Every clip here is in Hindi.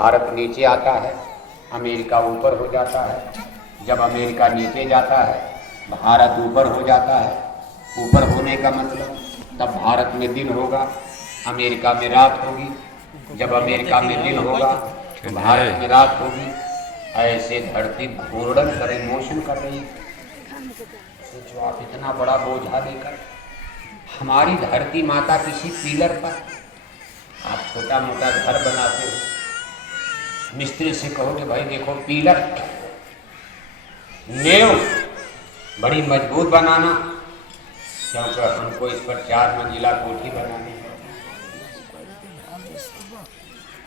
भारत नीचे आता है, अमेरिका ऊपर हो जाता है। जब अमेरिका नीचे जाता है, भारत ऊपर हो जाता है। ऊपर होने का मतलब तब भारत में दिन होगा, अमेरिका में रात होगी। जब अमेरिका में दिन होगा तो भारत में रात होगी। ऐसे धरती घूर्णन करे, मोशन कर रही है। सोचो आप, इतना बड़ा बोझा लेकर हमारी धरती माता किसी पिलर पर, आप छोटा मोटा घर बनाते हो, मिस्त्री से कहोगे भाई देखो पिलर नेव बड़ी मजबूत बनाना, क्योंकि हमको इस पर 4 मंजिला कोठी बनानी है।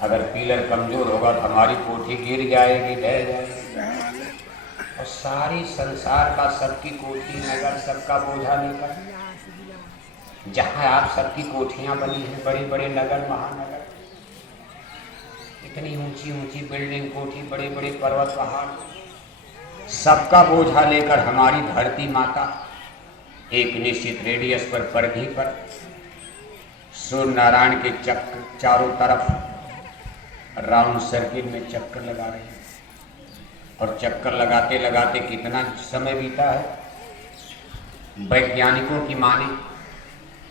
अगर पिलर कमजोर होगा तो हमारी कोठी गिर जाएगी, ढह जाएगी। और सारी संसार का सबकी कोठी नगर सबका बोझा लेकर, जहाँ आप सबकी कोठियाँ बनी हैं, बड़े बड़े नगर महानगर, इतनी ऊंची ऊंची बिल्डिंग कोठी, बड़े बड़े पर्वत पहाड़, सबका बोझा लेकर हमारी धरती माता एक निश्चित रेडियस पर, परिधि पर सूर्य नारायण के चक्र चारों तरफ राउंड सर्किल में चक्कर लगा रही है। और चक्कर लगाते लगाते कितना समय बीता है, वैज्ञानिकों की माने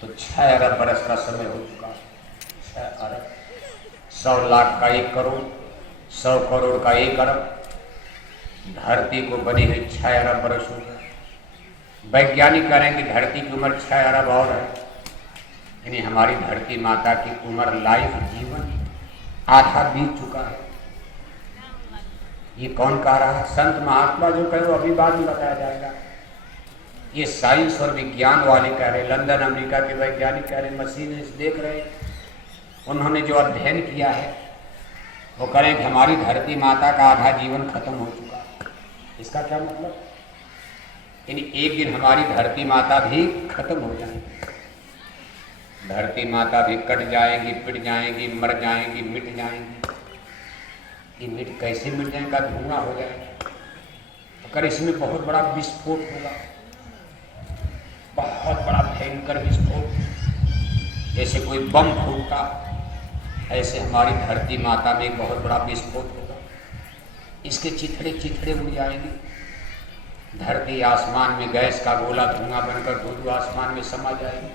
तो 6 अरब बरस का समय हो चुका है। 6 अरब, 100 लाख का 1 करोड़, 100 करोड़ का 1 अरब, धरती को बने हुए 6 अरब बरस हो गए। वैज्ञानिक कह रहे हैं कि धरती की उम्र 6 अरब और है, यानी हमारी धरती माता की उम्र, लाइफ, जीवन आधा बीत चुका है। ये कौन कह रहा है? संत महात्मा जो कहे वो अभी बाद में बताया जाएगा। ये साइंस और विज्ञान वाले कह रहे, लंदन अमेरिका के वैज्ञानिक कह रहे, मशीन देख रहे, उन्होंने जो अध्ययन किया है वो करें कि हमारी धरती माता का आधा जीवन खत्म हो चुका है। इसका क्या मतलब? यानी एक दिन हमारी धरती माता भी खत्म हो जाएगी, धरती माता भी कट जाएगी, पिट जाएंगी, मर जाएंगी, मिट जाएंगी। ये मिट कैसे मिट जाएगा? धुआं हो जाएगा। अगर इसमें बहुत बड़ा विस्फोट होगा, बहुत बड़ा भयंकर विस्फोट, जैसे कोई बम फूटता, ऐसे हमारी धरती माता में एक बहुत बड़ा विस्फोट होगा। इसके चिथड़े चिथड़े उड़ जाएंगे, धरती आसमान में गैस का गोला धुआं बनकर धूल आसमान में समा जाएगी।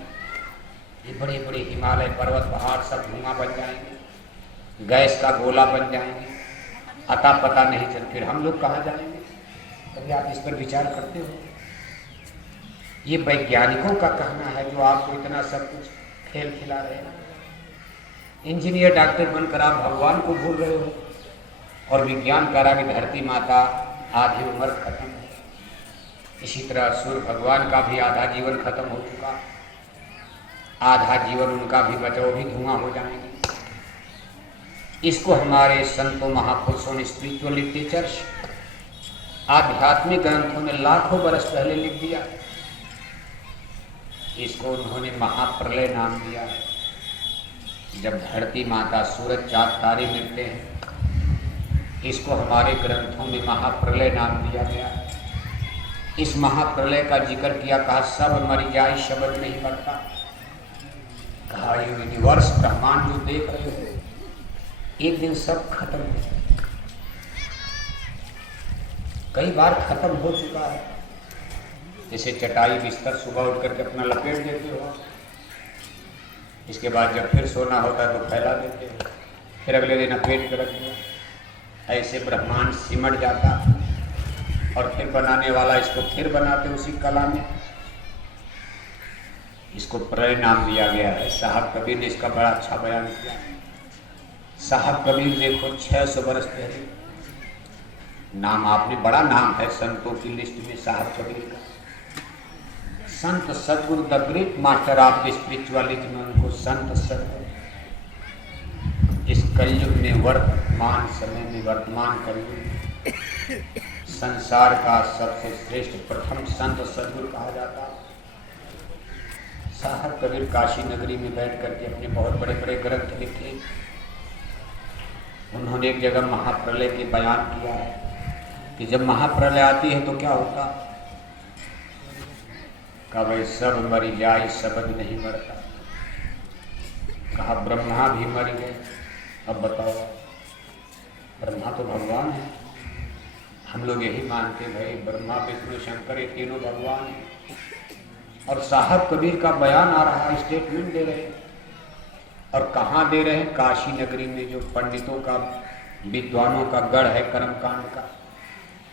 ये बड़े बड़े हिमालय पर्वत पहाड़ सब धुआं बन जाएंगे, गैस का गोला बन जाएंगे, अता पता नहीं चल। फिर हम लोग कहाँ जाएंगे? कभी आप इस पर विचार करते हो? ये वैज्ञानिकों का कहना है जो आपको इतना सब कुछ खेल खिला रहे हैं। इंजीनियर डॉक्टर बनकर आप भगवान को भूल रहे हो, और विज्ञान कह रहा कि धरती माता आधी उम्र खत्म है। इसी तरह सूर्य भगवान का भी आधा जीवन खत्म हो चुका, आधा जीवन उनका भी बचा, वो भी धुआं हो जाएंगे। इसको हमारे संतों महापुरुषों ने, स्पिरिचुअल लिटरेचर्स, आध्यात्मिक ग्रंथों ने लाखों बरस पहले लिख दिया। इसको उन्होंने महाप्रलय नाम दिया है। जब धरती माता, सूरज, चाँद, तारे मिलते हैं, इसको हमारे ग्रंथों में महाप्रलय नाम दिया गया है। इस महाप्रलय का जिक्र किया, कहा सब मर जाए शब्द नहीं मरता। कहा ये यूनिवर्स, ब्रह्मांड जो देख रहे हो, एक दिन सब खत्म हो जाए। कई बार खत्म हो चुका है। जैसे चटाई बिस्तर सुबह उठ करके अपना लपेट देते हो, इसके बाद जब फिर सोना होता है तो फैला देते हो, फिर अगले दिन लपेट कर रख दिया। ऐसे ब्रह्मांड सिमट जाता और फिर बनाने वाला इसको फिर बनाते उसी कला में। इसको प्रलय नाम दिया गया है। साहब कबीर ने इसका बड़ा अच्छा बयान किया। साहब कबीर देखो 600 बरस पहले, नाम आपने, बड़ा नाम है संतों की लिस्ट में साहब कबीर का। संत सदगुरु, the great master of spiritualism, उनको संत सदगुरु। इस कलयुग में, वर्तमान समय में, वर्तमान कलयुग में संसार का सबसे श्रेष्ठ प्रथम संत सदगुरु कहा जाता है। साहब कबीर काशी नगरी में बैठ करके अपने बहुत बड़े बड़े ग्रंथ लिखे। उन्होंने एक जगह महाप्रलय के बयान किया है कि जब महाप्रलय आती है तो क्या होता। कहा भाई सब मर जाए शब्द नहीं मरता। कहा ब्रह्मा भी मर गए, अब बताओ तो भगवान है। हम लोग यही मानते भाई ब्रह्मा विष्णु शंकर ये तीनों भगवान हैं। और साहब कबीर का बयान आ रहा है, स्टेटमेंट दे रहे हैं। और कहाँ दे रहे हैं? काशी नगरी में, जो पंडितों का विद्वानों का गढ़ है कर्मकांड का।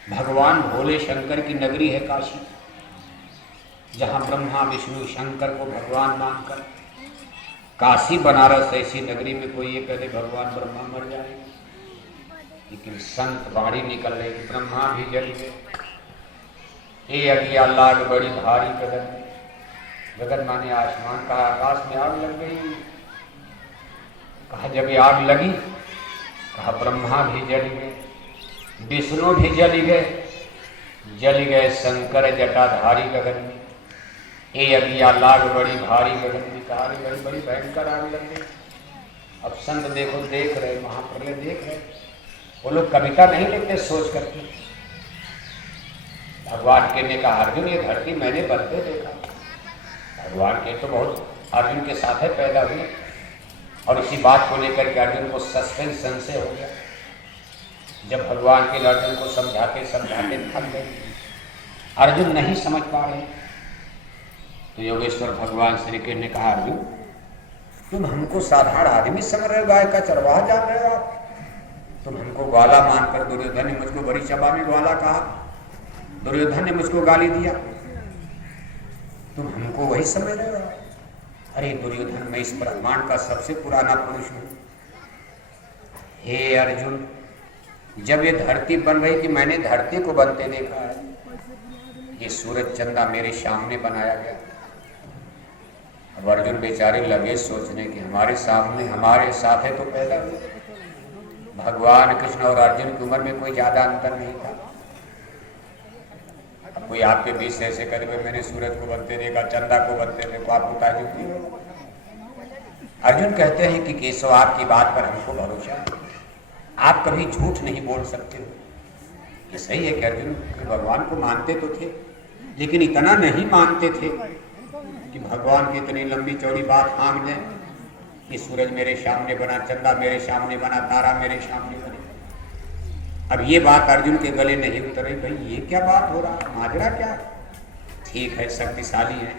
भगवान भोले शंकर की नगरी है काशी, जहाँ ब्रह्मा विष्णु शंकर को भगवान मानकर काशी बनारस ऐसी नगरी में कोई ये कहते भगवान ब्रह्मा मर जाएंगे। लेकिन संत बाड़ी निकल रहे कि ब्रह्मा भी जल गए। ये अगिया लाग बड़ी भारी गगन में, गगन माने आसमान का, आकाश में आग लग गई। कहा जब ये आग लगी, कहा ब्रह्मा भी जल गए, विष्णु भी जल गए शंकर जटाधारी गगन में। ये अगिया लाग बड़ी भारी गगन में, कहा बड़ी बड़ी भयंकर आग लग गई। अब संत देखो देख रहे, महाप्रलय देख रहे। वो लोग कविता नहीं लिखते सोच करके। भगवान के ने कहा अर्जुन ये धरती मैंने बनते देखा। भगवान के तो बहुत अर्जुन के साथ है पैदा हुए, और इसी बात को लेकर के अर्जुन को सस्पेंस संशय हो गया। जब भगवान के अर्जुन को समझाते समझाते थक गए, अर्जुन नहीं समझ पा रहे, तो योगेश्वर भगवान श्री कृष्ण ने कहा अर्जुन तुम हमको साधारण आदमी समझ रहे हो, गाय का चरवाहा जान रहे हो आप? तुम हमको ग्वाला मानकर, दुर्योधन ने मुझको बड़ी सभा में ग्वाला कहा, दुर्योधन ने मुझको गाली दिया, तुम हमको वही समझ रहे हो? अरे दुर्योधन मैं इस ब्रह्मांड का सबसे पुराना पुरुष हूं। हे अर्जुन जब ये धरती बन रही थी मैंने धरती को बनते देखा है। ये सूरज चंदा मेरे सामने बनाया गया। अब अर्जुन बेचारे लगे सोचने कि हमारे सामने हमारे साथ है तो पैदा हुए। भगवान कृष्ण और अर्जुन की उम्र में कोई ज्यादा अंतर नहीं था। अब कोई आपके बीच से ऐसे करे मैंने सूरज को बनते देखा, चंदा को बनते देखो, आप मुताजुब नहीं हो। अर्जुन कहते हैं कि केशव आपकी बात पर हमको भरोसा है, आप कभी झूठ नहीं बोल सकते हो। ये सही है कि अर्जुन भगवान को मानते तो थे, लेकिन इतना नहीं मानते थे कि भगवान की इतनी लंबी चौड़ी बात हाँक दें कि सूरज मेरे सामने बना, चंदा मेरे सामने बना, तारा मेरे सामने बने। अब ये बात अर्जुन के गले नहीं उतरी, भाई ये क्या बात हो रहा, माजरा क्या? ठीक है शक्तिशाली है,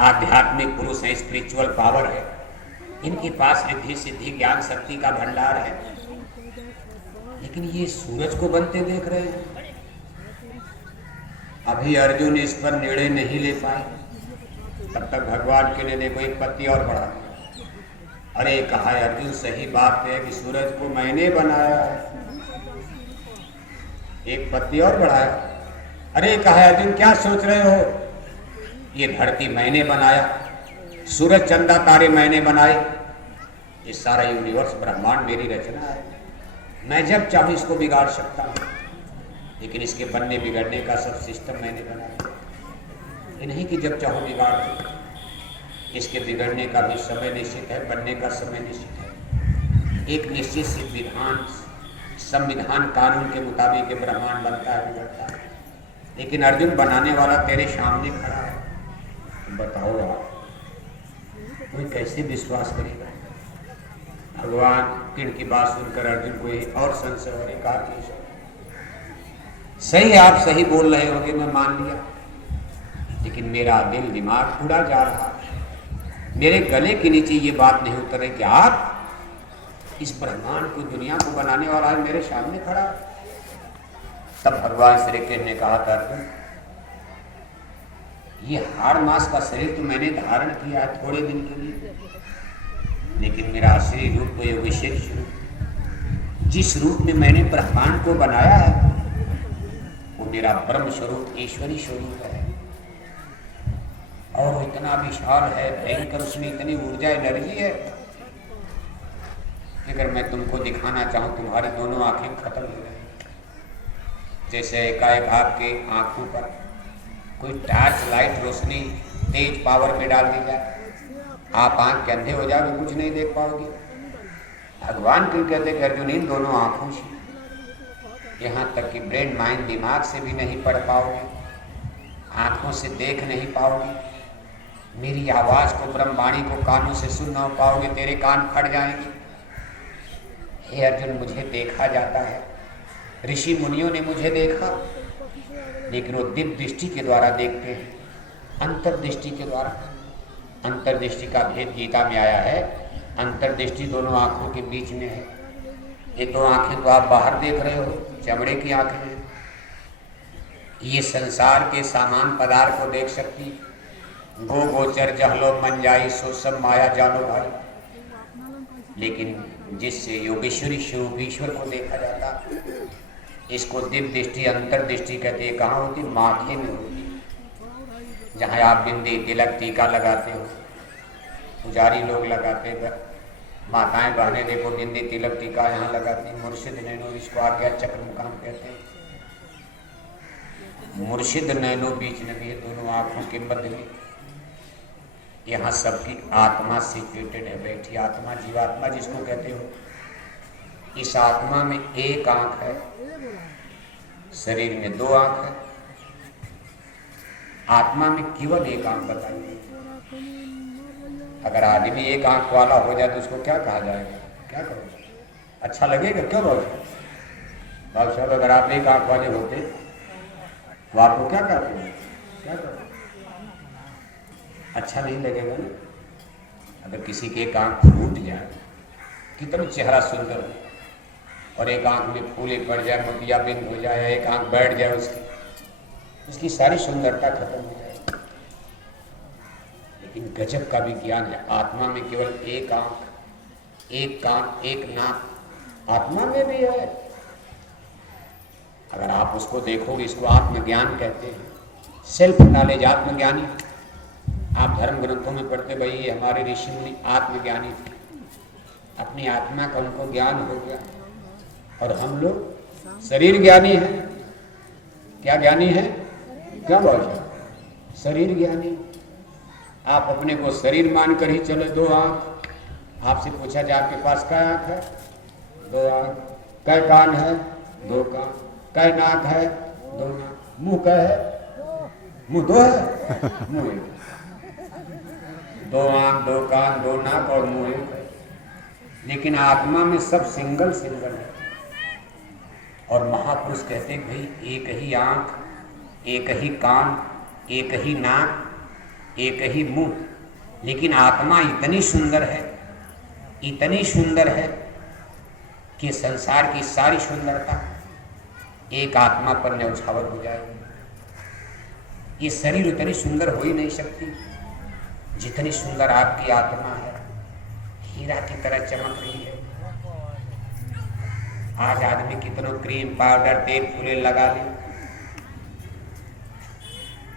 आध्यात्मिक पुरुष है, स्पिरिचुअल पावर है, इनके पास रिद्धि सिद्धि ज्ञान शक्ति का भंडार है, लेकिन ये सूरज को बनते देख रहे हैं। अभी अर्जुन इस पर निर्णय नहीं ले पाए, तब तक भगवान के ने देखो एक पत्ती और बढ़ा। अरे कहा अर्जुन सही बात है कि सूरज को मैंने बनाया है, एक पत्ती और बढ़ाया। अरे कहा अर्जुन क्या सोच रहे हो, ये धरती मैंने बनाया, सूरज चंदा तारे मैंने बनाए, ये सारा यूनिवर्स ब्रह्मांड मेरी रचना है। मैं जब चाहूँ इसको बिगाड़ सकता हूँ, लेकिन इसके बनने बिगड़ने का सब सिस्टम मैंने बनाया। ये नहीं कि जब चाहूँ बिगाड़ दो, इसके बिगड़ने का भी समय निश्चित है, बनने का समय निश्चित है। एक निश्चित विधान संविधान कानून के मुताबिक ब्रह्मांड बनता है बिगड़ता है। लेकिन अर्जुन बनाने वाला तेरे सामने खड़ा है, बताओ आप कोई कैसे विश्वास करेगा? भगवान किन की बात सुनकर अर्जुन को और संशय हो रही, कहा सही आप सही बोल रहे होगे, मैं मान लिया, लेकिन मेरा दिल दिमाग उड़ा जा रहा है, मेरे गले के नीचे ये बात नहीं उतर रही कि आप इस ब्रह्मांड को दुनिया को बनाने वाला है मेरे सामने खड़ा। तब भगवान श्री कृष्ण ने कहा था अर्जुन ये हाड़ मास का शरीर तो मैंने धारण किया है थोड़े दिन के लिए, लेकिन मेरा असली रूप तो ये विशेष रूप, जिस रूप में मैंने ब्रह्मांड को बनाया है वो मेरा ब्रह्म स्वरूप ईश्वरी स्वरूप है, और इतना विशाल है, भयंकर, उसमें इतनी ऊर्जा एनर्जी है। अगर मैं तुमको दिखाना चाहूँ तुम्हारे दोनों आंखें खत्म हो गई, जैसे एकाएक आपके आंखों पर कोई टार्च लाइट रोशनी तेज पावर में डाल दी जाए, आप आंख के अंधे हो जाओगे, कुछ नहीं देख पाओगे। भगवान क्यों कहते कि अर्जुन इन दोनों आंखों से, यहाँ तक कि ब्रेन माइंड दिमाग से भी नहीं पढ़ पाओगे, आंखों से देख नहीं पाओगे, मेरी आवाज को ब्रह्मवाणी को कानों से सुन ना पाओगे, तेरे कान फट जाएंगे, हे अर्जुन, मुझे देखा जाता है, ऋषि मुनियों ने मुझे देखा, लेकिन वो दिव्य दृष्टि के द्वारा देखते हैं, अंतर्दृष्टि के द्वारा। अंतर्दृष्टि का भेद गीता में आया है। अंतर्दृष्टि दोनों आंखों के बीच में है। ये दो आंखें तो आप बाहर देख रहे हो, चमड़े की आंखें हैं। ये संसार के सामान पदार्थ को देख सकती। गो गोचर जहलो मन जाई, सो सब माया जानो भाई। लेकिन जिससे योगेश्वरी स्वरूप ईश्वर को देखा जाता, इसको दिव्य दृष्टि अंतर्दृष्टि कहते हैं। कहाँ होती? माथे में होती। जहाँ आप बिंदी तिलक टीका लगाते हो, पुजारी लोग लगाते हैं, माताएं बहनें देखो बिंदी तिलक टीका यहाँ लगाती। मुर्शिद नैनो, इसको आज्ञा चक्र मुकाम कहते हैं। मुर्शिद नैनो बीच में भी है, दोनों आंखों के मध्य में। यहाँ सबकी आत्मा सिचुएटेड है, बैठी आत्मा, जीवात्मा जिसको कहते हो। इस आत्मा में एक आंख है, शरीर में दो आंख है। आत्मा में केवल एक आंख बताइए। अगर आदमी एक आंख वाला हो जाए तो उसको क्या कहा जाएगा? क्या करोगे? अच्छा लगेगा? क्यों बोलते बाबू साहब, अगर आप एक आंख वाले होते तो आपको क्या कहते हैं? क्या करोगे? अच्छा नहीं लगेगा ना। अगर किसी के एक आंख फूट जाए, कितना चेहरा सुंदर है, और एक आंख में फूले पड़ जाए, मोतिया बिंद हो जाए, एक आंख बैठ जाए उसकी सारी सुंदरता खत्म हो जाएगी। लेकिन गजब का भी ज्ञान है। आत्मा में केवल एक आंख, एक कान, एक नाक आत्मा में भी है। अगर आप उसको देखोगे, इसको आत्मज्ञान कहते हैं। सेल्फ नॉलेज, आत्मज्ञानी। आप धर्म ग्रंथों में पढ़ते भाई ये हमारे ऋषि मुनि आत्मज्ञानी थे, अपनी आत्मा का उनको ज्ञान हो गया। और हम लोग शरीर ज्ञानी हैं। क्या ज्ञानी है? क्या बात? शरीर ज्ञानी। आप अपने को शरीर मानकर ही चले। दो आंख, आपसे पूछा जाए आपके पास क्या आंख है? दो आंख। कै कान है? दो कान। कै नाक है? दो नाक। मुंह कै है? मुंह दो है, मुंह एक। दो आंख, दो कान, दो नाक और मुंह एक है। लेकिन आत्मा में सब सिंगल सिंगल है। और महापुरुष कहते हैं भाई एक ही आंख, एक ही कान, एक ही नाक, एक ही मुंह, लेकिन आत्मा इतनी सुंदर है, इतनी सुंदर है कि संसार की सारी सुंदरता एक आत्मा पर न्यौछावर हो जाएगी। ये शरीर उतनी सुंदर हो ही नहीं सकती जितनी सुंदर आपकी आत्मा है। हीरा की तरह चमक रही है। आज आदमी कितनों क्रीम, पाउडर, तेल, फूले लगा ले,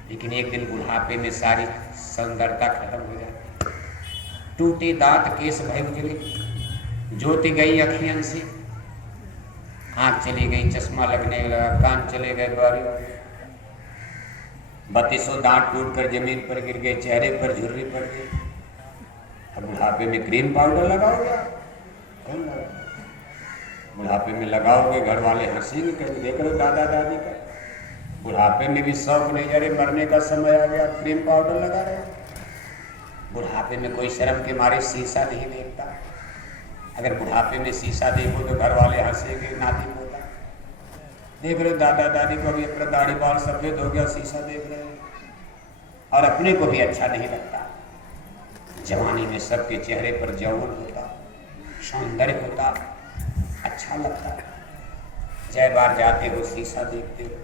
लेकिन एक दिन बुढ़ापे में सारी सुंदरता खत्म हो जाती। टूटे दांत, केस भय उजले, ज्योति गई अखियन से, आंख चली गई, चश्मा लगने लगा, कान चले गए बारी बारी, बत्तीसों दांत टूटकर जमीन पर गिर गए, चेहरे पर झुर्री पड़ गई। अब बुढ़ापे में क्रीम पाउडर लगाओगे? कौन लगाओगे? बुढ़ापे में लगाओगे, घर वाले हंसेंगे, कभी देख रहे हो दादा दादी का बुढ़ापे में भी शौक नहीं, अरे मरने का समय आ गया, क्रीम पाउडर लगा रहे हो। बुढ़ापे में कोई शर्म के मारे शीशा नहीं देखता। अगर बुढ़ापे में शीशा देखो तो घर वाले हंसेंगे, नाती पोता। देख रहे हो दादा दादी को भी अपना दाढ़ी बाल सफेद हो गया, शीशा देख रहे हैं, और अपने को भी अच्छा नहीं लगता। जवानी में सबके चेहरे पर यौवन होता, सौंदर्य होता, अच्छा लगता है। जय बार जाते हो शीशा देखते हो।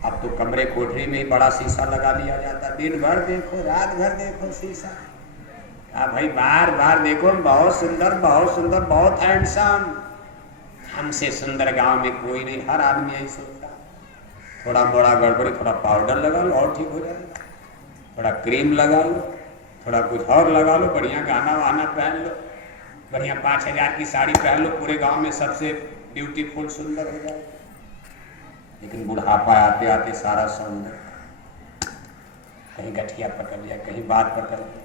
अब तो कमरे कोठरी में ही बड़ा शीशा लगा लिया जाता, दिन भर देखो, रात भर देखो शीशा। हाँ भाई, बार बार देखो, बहुत सुंदर, बहुत सुंदर, बहुत हैंडसम। हमसे सुंदर गांव में कोई नहीं। हर आदमी यही सोचता। थोड़ा मोड़ा गड़बड़ी, थोड़ा पाउडर लगा लो और ठीक हो जाएगा, थोड़ा क्रीम लगा लो, थोड़ा कुछ और लगा लो, बढ़िया गाना वाना पहन लो, बढ़िया 5000 की साड़ी पहन लो, पूरे गांव में सबसे ब्यूटीफुल सुंदर हो जाए। लेकिन बुढ़ापा आते आते सारा सौंदर्य कहीं गठिया पकड़ लिया, कहीं बात पकड़ लिया,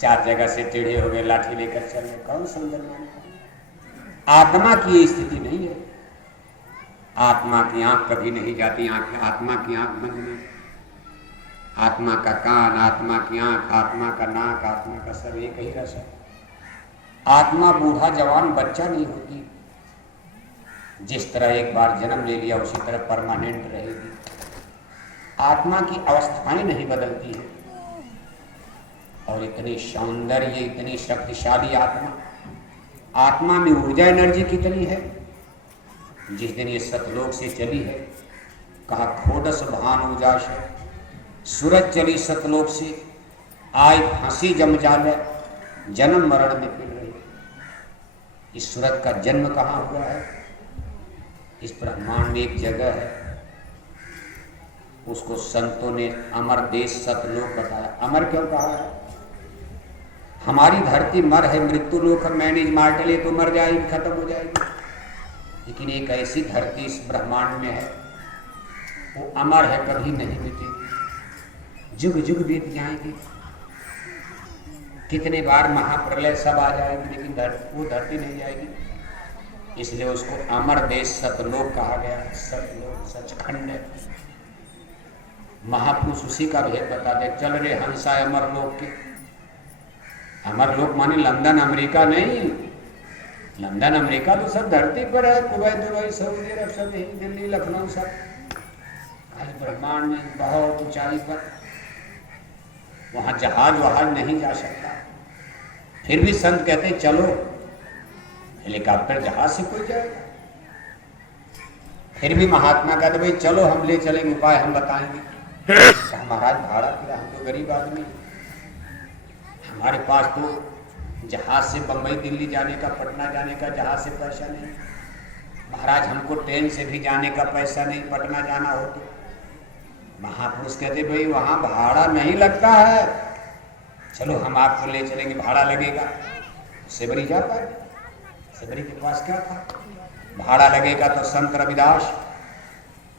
4 जगह से टेढ़े हो गए, लाठी लेकर चल गए। कौन सुंदर माने? आत्मा की ये स्थिति नहीं है। आत्मा की आंख कभी नहीं जाती, आत्मा की आंख बंद नहीं। आत्मा का कान, आत्मा की आंख, आत्मा का नाक, आत्मा का सब एक ही रस है। आत्मा बूढ़ा जवान बच्चा नहीं होती। जिस तरह एक बार जन्म ले लिया उसी तरह परमानेंट रहेगी। आत्मा की अवस्थाएं नहीं बदलती है। और इतनी सौंदर्य, इतनी शक्तिशाली आत्मा में ऊर्जा एनर्जी कितनी है। जिस दिन ये सतलोक से चली है, कहा खोडस भान उजास है, सूरज चली सतलोक से, आय फांसी जम जाल, जन्म मरण में पिल रही। इस सूरज का जन्म कहाँ हुआ है? इस ब्रह्मांड में एक जगह है, उसको संतों ने अमर देश सतलोक बताया। अमर क्यों कहा है? हमारी धरती मर है, मृत्यु लोक मैनेज मार्टले तो मर जाएगी, खत्म हो जाएगी। लेकिन एक ऐसी धरती इस ब्रह्मांड में है, वो अमर है, कभी नहीं मिटेगी, जुग जुग बीत जाएगी। कितने बार महाप्रलय सब आ जाएगी, लेकिन वो धरती नहीं जाएगी। इसलिए उसको अमर देश सतलोक कहा गया है। सतलोक सचखंड है। महापुरुष उसी का भेद बता दे। चल रे हंसा अमर लोक के। अमर लोक माने लंदन अमेरिका नहीं। लंदन अमेरिका तो सब धरती पर है, कुवैत दुबई सऊदी अरब सब यही, दिल्ली लखनऊ सब। आज ब्रह्मांड में बहुत ऊंचाई पर, वहां जहाज वहाज नहीं जा सकता। फिर भी संत कहते चलो, हेलीकॉप्टर जहाज से कोई जाएगा। फिर भी महात्मा कहते भाई चलो हम ले चलेंगे, उपाय हम बताएंगे। महाराज भाड़ा किया, हम तो गरीब आदमी, हमारे पास तो जहाज से बम्बई दिल्ली जाने का, पटना जाने का जहाज से पैसा नहीं। महाराज हमको ट्रेन से भी जाने का पैसा नहीं, पटना जाना हो तो। महापुरुष कहते भाई वहां भाड़ा नहीं लगता है, चलो हम आपको ले चलेंगे, भाड़ा लगेगा। सेबरी जा पाए? सेबरी के पास क्या था? भाड़ा लगेगा। तो संत रविदास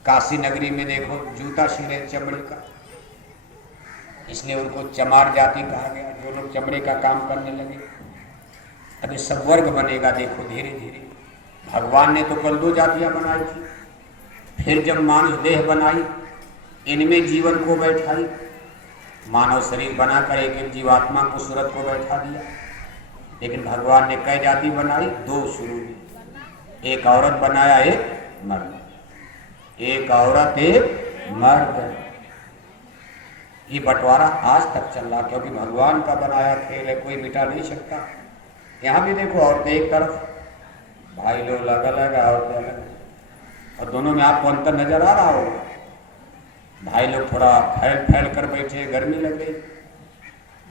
काशी नगरी में देखो जूता सिले चमड़े का, इसलिए उनको चमार जाति कहा गया। जो लोग चमड़े का काम करने लगे, अभी सब वर्ग बनेगा। देखो धीरे धीरे भगवान ने तो कल 2 जातियां बनाई थी, फिर जब मानव देह बनाई, इनमें जीवन को बैठाई, मानव शरीर बनाकर एक जीवात्मा को सूरत को बैठा दिया। लेकिन भगवान ने कई जाति बनाई? 2 शुरू में, एक औरत बनाया, एक मर्द। एक औरत एक मर्द, ये बंटवारा आज तक चल रहा, क्योंकि भगवान का बनाया खेल है, कोई मिटा नहीं सकता। यहाँ भी देखो औरतें एक तरफ, भाई लोग अलग अलग, औरतें अलग, और दोनों में आपको अंतर नजर आ रहा होगा। भाई लोग थोड़ा फैल कर बैठे, गर्मी लग गई।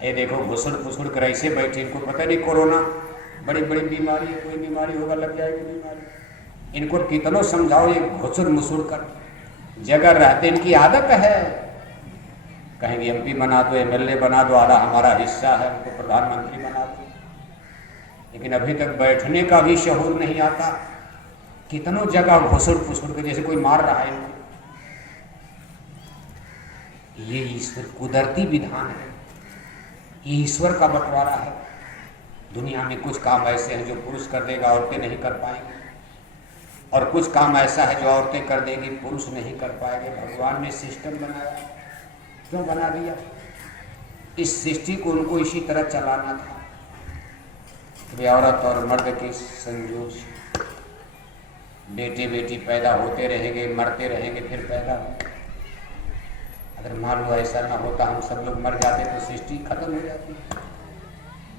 ये देखो घुसड़ फुसड़ कर ऐसे बैठे, इनको पता नहीं कोरोना बड़ी बड़ी बीमारी है, कोई बीमारी होगा, लग जाएगी बीमारी। इनको कितनों समझाओ, ये घुसड़ मुसुड़ कर जगह रहते, इनकी आदत है। कहेंगे एमपी बना दो, एमएलए बना दो, आधा हमारा हिस्सा है, उनको प्रधानमंत्री बना दो। लेकिन अभी तक बैठने का भी शहूर नहीं आता। कितनों जगह घुसड़ फुसड़ के जैसे कोई मार रहा है इनको। ये ईश्वर कुदरती विधान है, ये ईश्वर का बंटवारा है। दुनिया में कुछ काम ऐसे हैं जो पुरुष कर देगा, औरतें नहीं कर पाएंगे, और कुछ काम ऐसा है जो औरतें कर देंगी, पुरुष नहीं कर पाएंगे। भगवान ने सिस्टम बनाया, क्यों बना दिया? इस सृष्टि को उनको इसी तरह चलाना था। वे औरत और मर्द के संयोग से बेटे बेटी पैदा होते रहेंगे, मरते रहेंगे, फिर पैदा होंगे। अगर मान लो ऐसा ना होता, हम सब लोग मर जाते, तो सृष्टि खत्म हो जाती।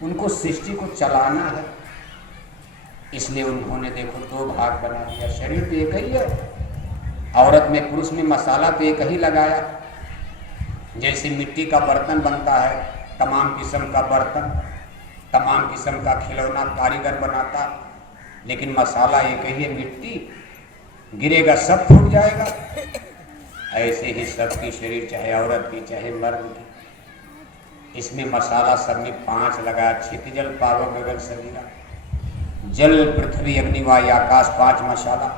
उनको सृष्टि को चलाना है, इसलिए उन्होंने देखो 2 भाग बना दिया। शरीर तो एक ही है, औरत में पुरुष में मसाला तो एक ही लगाया। जैसे मिट्टी का बर्तन बनता है, तमाम किस्म का बर्तन, तमाम किस्म का खिलौना कारीगर बनाता, लेकिन मसाला एक ही है, मिट्टी। गिरेगा सब फूट जाएगा। ऐसे ही सबकी शरीर, चाहे औरत की चाहे मर्द की, इसमें मसाला सब में 5 लगाया। क्षितिजल पावक गगन सरीरा, जल पृथ्वी अग्नि वायु आकाश, 5 मसाला।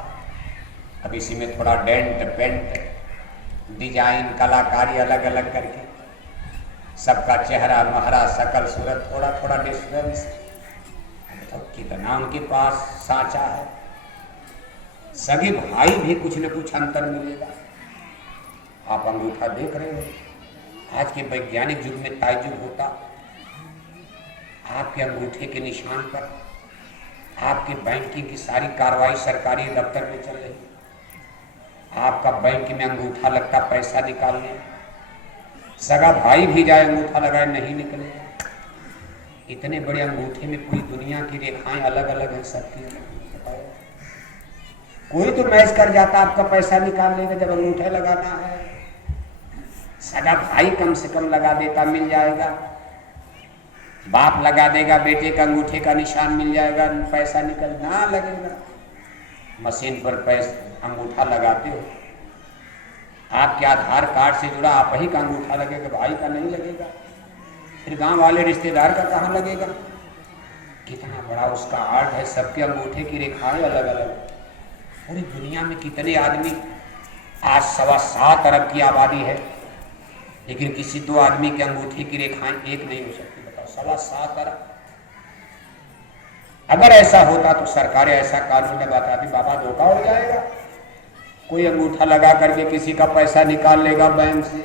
अब इसी में थोड़ा डेंट पेंट डिजाइन कलाकारी अलग अलग करके सबका चेहरा महरा सकल सूरत थोड़ा थोड़ा डिफरेंस। तो कितना उनके पास सांचा है। सगे भाई भी कुछ न कुछ अंतर मिलेगा। आप अंगूठा देख रहे हो, आज के वैज्ञानिक युग में ताज्जुब होता। आपके अंगूठे के निशान पर आपके बैंकिंग की सारी कार्रवाई सरकारी दफ्तर में चल रही। आपका बैंक में अंगूठा लगता पैसा निकालने, सगा भाई भी जाए अंगूठा लगाए नहीं निकलेगा। इतने बड़े अंगूठे में पूरी दुनिया की रेखाएं अलग अलग हैं सबकी। कोई तो मैच कर जाता, आपका पैसा निकाल लेगा जब अंगूठा लगाना है। सगा भाई कम से कम लगा देता, मिल जाएगा। बाप लगा देगा, बेटे का अंगूठे का निशान मिल जाएगा, पैसा निकल ना लगेगा। मशीन पर पैसा अंगूठा लगाते हो, आपके आधार कार्ड से जुड़ा आप ही का अंगूठा लगेगा, भाई का नहीं लगेगा। फिर गांव वाले रिश्तेदार का कहाँ लगेगा? कितना बड़ा उसका आर्ट है, सबके अंगूठे की रेखाएं अलग अलग। पूरी दुनिया में कितने आदमी, आज 7.25 अरब की आबादी है, लेकिन किसी 2 आदमी के अंगूठे की रेखाएं एक नहीं हो सकती। बताओ 7.25 अरब। अगर ऐसा होता तो सरकारें ऐसा कानून लगाता कि बाबा धोखा हो जाएगा, कोई अंगूठा लगा करके किसी का पैसा निकाल लेगा बैंक से।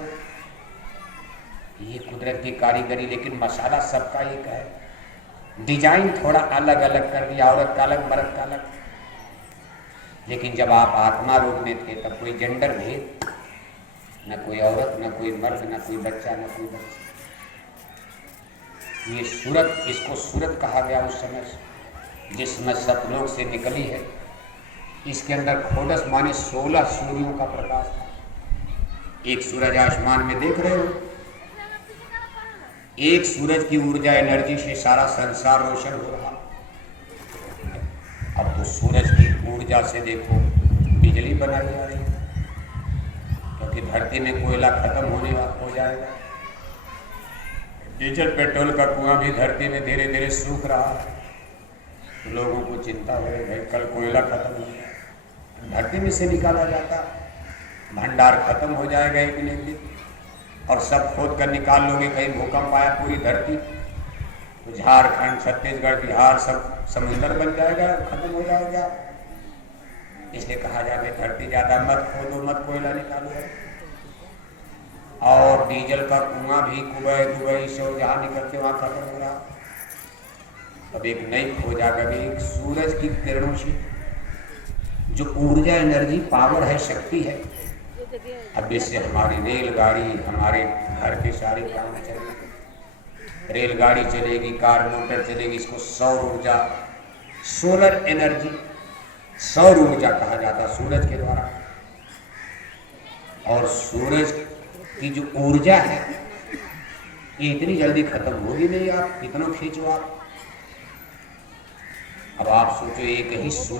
ये कुदरत की कारीगरी, लेकिन मसाला सबका एक है। डिजाइन थोड़ा अलग अलग कर दिया, औरत का अलग मर्द का अलग। लेकिन जब आप आत्मा रूप में थे तब कोई जेंडर भेद, न कोई औरत, न कोई मर्द, न कोई बच्चा, न कोई बच्चा। ये सूरत, इसको सूरत कहा गया उस समय जिसमें सतलोक से निकली है। इसके अंदर खोडस माने 16 सूर्यों का प्रकाश था। एक सूरज आसमान में देख रहे हो, एक सूरज की ऊर्जा एनर्जी से सारा संसार रोशन हो रहा। अब तो सूरज की ऊर्जा से देखो बिजली बनाई जा रही है, क्योंकि धरती में कोयला खत्म हो जाएगा। डीजल पेट्रोल का कुआं भी धरती में धीरे धीरे सूख रहा है। तो लोगों को चिंता हो रही है, कल कोयला खत्म हो जाएगा, धरती में से निकाला जाता, भंडार खत्म हो जाएगा एक न एक दिन, और सब खोद कर निकाल लोगे। कहीं भूकंप आया पूरी धरती, तो झारखंड, छत्तीसगढ़, बिहार सब समुद्र बन जाएगा, खत्म हो जाएगा। इसलिए कहा जाता है धरती ज्यादा मत खोदो, मत कोयला निकालो। और डीजल का कुआं भी दुबई से जहाँ निकलते वहाँ खत्म हो रहा। अब एक नई खोज आ गई, एक सूरज की किरणों से जो ऊर्जा, एनर्जी, पावर है, शक्ति है। अब इससे हमारी रेलगाड़ी, हमारे घर के सारे काम चलेंगे। रेलगाड़ी चलेगी, कार मोटर चलेगी। इसको सौर ऊर्जा, सोलर एनर्जी, सौर ऊर्जा कहा जाता सूरज के द्वारा। और सूरज की जो ऊर्जा है ये इतनी जल्दी खत्म होगी नहीं। आप कितना खींचो आप। अब आप सोचो, एक ही सूरज